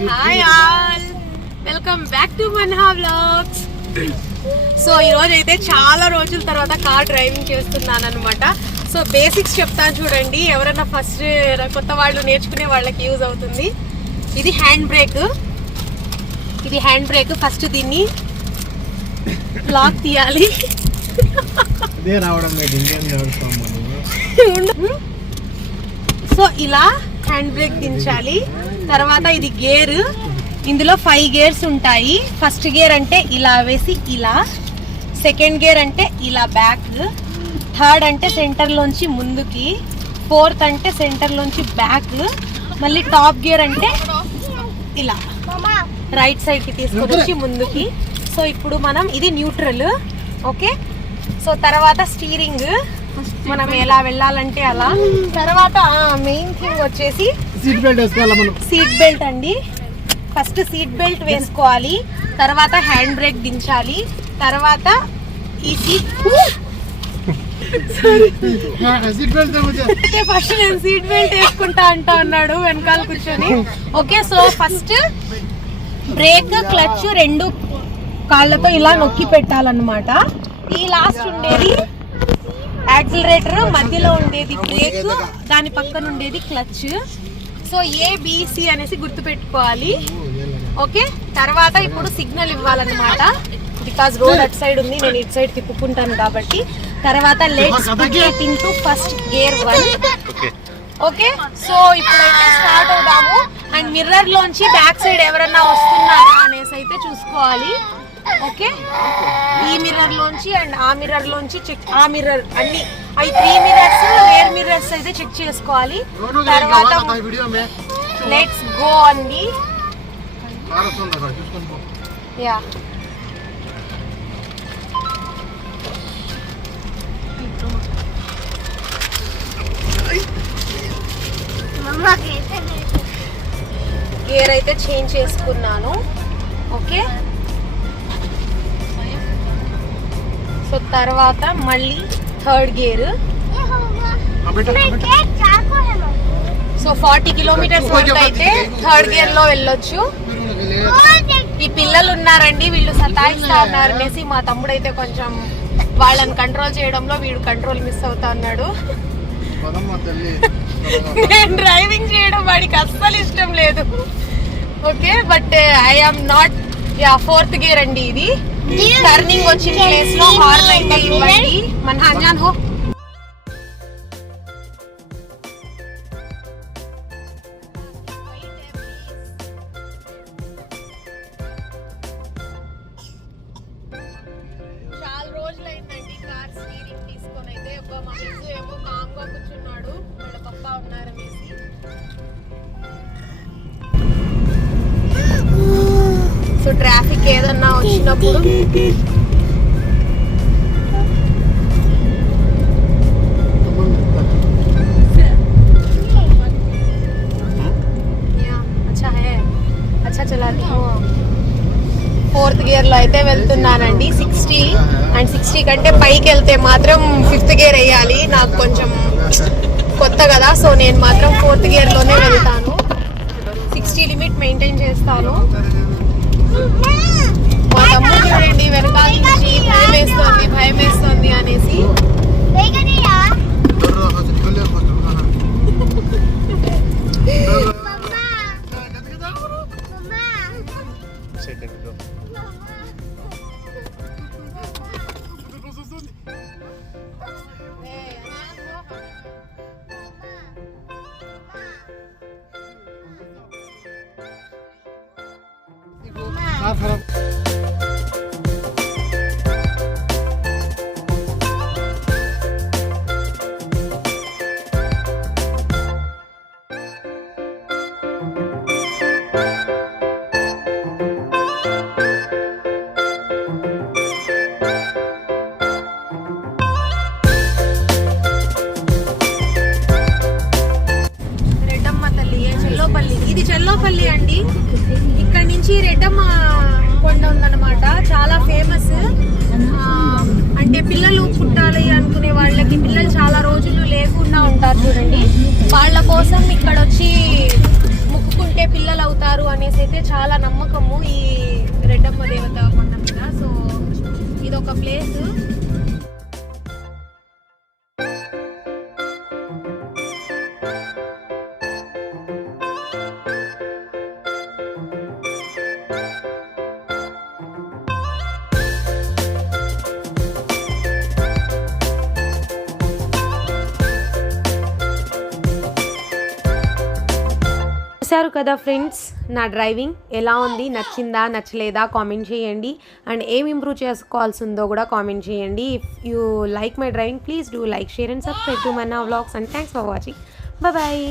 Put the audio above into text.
Hi all, welcome back to Manha vlogs. So ఈ రోజు అయితే చాలా రోజుల తర్వాత కార్ డ్రైవింగ్ చేస్తున్నాను అనమాట. సో బేసిక్స్ చెప్తాను చూడండి, ఎవరైనా ఫస్ట్ కొత్త వాళ్ళు నేర్చుకునే వాళ్ళకి యూజ్ అవుతుంది. ఇది హ్యాండ్ బ్రేక్. ఫస్ట్ దీన్ని లాక్ తీయాలి. సో ఇలా హ్యాండ్ బ్రేక్ దించాలి. తర్వాత ఇది గేర్, ఇందులో 5 గేర్స్ ఉంటాయి. ఫస్ట్ గేర్ అంటే ఇలా వేసి ఇలా, సెకండ్ గేర్ అంటే ఇలా బ్యాక్, థర్డ్ అంటే సెంటర్ లోంచి ముందుకి, ఫోర్త్ అంటే సెంటర్ లోంచి బ్యాక్, మళ్ళీ టాప్ గేర్ అంటే ఇలా రైట్ సైడ్ కి తీసుకొని వచ్చి ముందుకి. సో ఇప్పుడు మనం ఇది న్యూట్రల్, ఓకే. సో తర్వాత స్టీరింగ్, మనం ఎలా వెళ్ళాలంటే అలా. తర్వాత మెయిన్ థింగ్ వచ్చేసి సీట్ బెల్ట్ అండి. ఫస్ట్ సీట్ బెల్ట్ వేసుకోవాలి, తర్వాత హ్యాండ్ బ్రేక్ దించాలి, తర్వాత ఈ ఫస్ట్ నేను సీట్ బెల్ట్ వేసుకుంటా అన్నాడు వెనకాల కూర్చొని. Okay, so first break clutch 2 కాళ్ళతో ఇలా నొక్కి పెట్టాలన్నమాట. ఈ లాస్ట్ ఉండేది యాక్సిలరేటర్, మధ్యలో ఉండేది బ్రేక్, దాని పక్కన ఉండేది క్లచ్. సో ABC అనేసి గుర్తు పెట్టుకోవాలి, ఓకే. తర్వాత ఇప్పుడు సిగ్నల్ ఇవ్వాలన్నమాట, బికాజ్ రోడ్ అటు సైడ్ ఉంది, నేను ఇటు సైడ్ తిప్పుకుంటాను కాబట్టి. తర్వాత let's get into first gear 1, okay. So ఇప్పుడైతే స్టార్ట్ అవుదాము. అండ్ మిర్రర్ లోంచి బ్యాక్ సైడ్ ఎవరన్నా వస్తున్నారా అనేసి అయితే చూసుకోవాలి, ఓకే. ఈ మిర్రర్ లోంచి అండ్ ఆ మిర్రర్ లోంచి చెక్, ఆ మిర్రర్ అన్ని 3 మిర్రర్స్ రేర్ మిర్రర్స్ అయితే చెక్ చేసుకోవాలి. తర్వాత లెట్స్ గో అండి. యా, గేర్ అయితే చేంజ్ చేసుకున్నాను, ఓకే. సో తర్వాత మళ్ళీ థర్డ్ గేర్. సో 40 కిలోమీటర్స్ వరకు అయితే థర్డ్ గేర్ లో వెళ్ళొచ్చు. ఈ పిల్లలు ఉన్నారండి, వీళ్ళు సతాయిస్తా ఉన్నారు అనేసి మా తమ్ముడు అయితే కొంచెం వాళ్ళని కంట్రోల్ చేయడంలో వీడు కంట్రోల్ మిస్ అవుతా ఉన్నాడు. నేను డ్రైవింగ్ చేయడం వాడికి అస్సలు ఇష్టం లేదు, okay. But I'm not. Yeah, 4th gear అండి ఇది. టర్నింగ్ వచ్చిన ప్లేస్ లో హార్న్ అయితే ఇవ్వండి. మన హంజాన్ హో చాలా రోజులైందండి కార్ స్టీరింగ్ తీసుకొని అయితే. మా మిస్సు ఏమో కామ్గా కూర్చున్నాడు, వాళ్ళ పప్ప ఉన్నారనేసి. సో ట్రాఫిక్ ఏదన్నా వచ్చినప్పుడు అచ్చా చలాతి. 4th గేర్ లో అయితే వెళ్తున్నానండి. 60 అండ్ 60 కంటే పైకి వెళ్తే మాత్రం 5th గేర్ వేయాలి. నాకు కొంచెం కొత్త కదా, సో నేను మాత్రం 4th గేర్ లోనే వెళ్తాను. 60 లిమిట్ మెయింటైన్ చేస్తాను. మా తమ్ముడు చూడండి వెనకాల నుంచి భయం వేస్తుంది అనేసి. ఇది చెల్లోపల్లి అండి. ఇక్కడ నుంచి రెడ్డమ్మ కొండ ఉందన్నమాట, చాలా ఫేమస్. అంటే పిల్లలు పుట్టాలి అనుకునే వాళ్ళకి, పిల్లలు చాలా రోజులు లేకుండా ఉంటారు చూడండి, వాళ్ళ కోసం ఇక్కడ వచ్చి మొక్కుకుంటే పిల్లలు అవుతారు అనేసి అయితే చాలా నమ్మకము ఈ రెడ్డమ్మ దేవత కొండ మీద. సో ఇదొక ప్లేస్. చూసారు కదా ఫ్రెండ్స్, నా డ్రైవింగ్ ఎలా ఉంది, నచ్చిందా నచ్చలేదా కామెంట్ చేయండి. అండ్ ఏం ఇంప్రూవ్ చేసుకోవాల్సి ఉందో కూడా కామెంట్ చేయండి. If you like my driving, please do like, share and subscribe to my నా vlogs. And thanks for watching. Bye.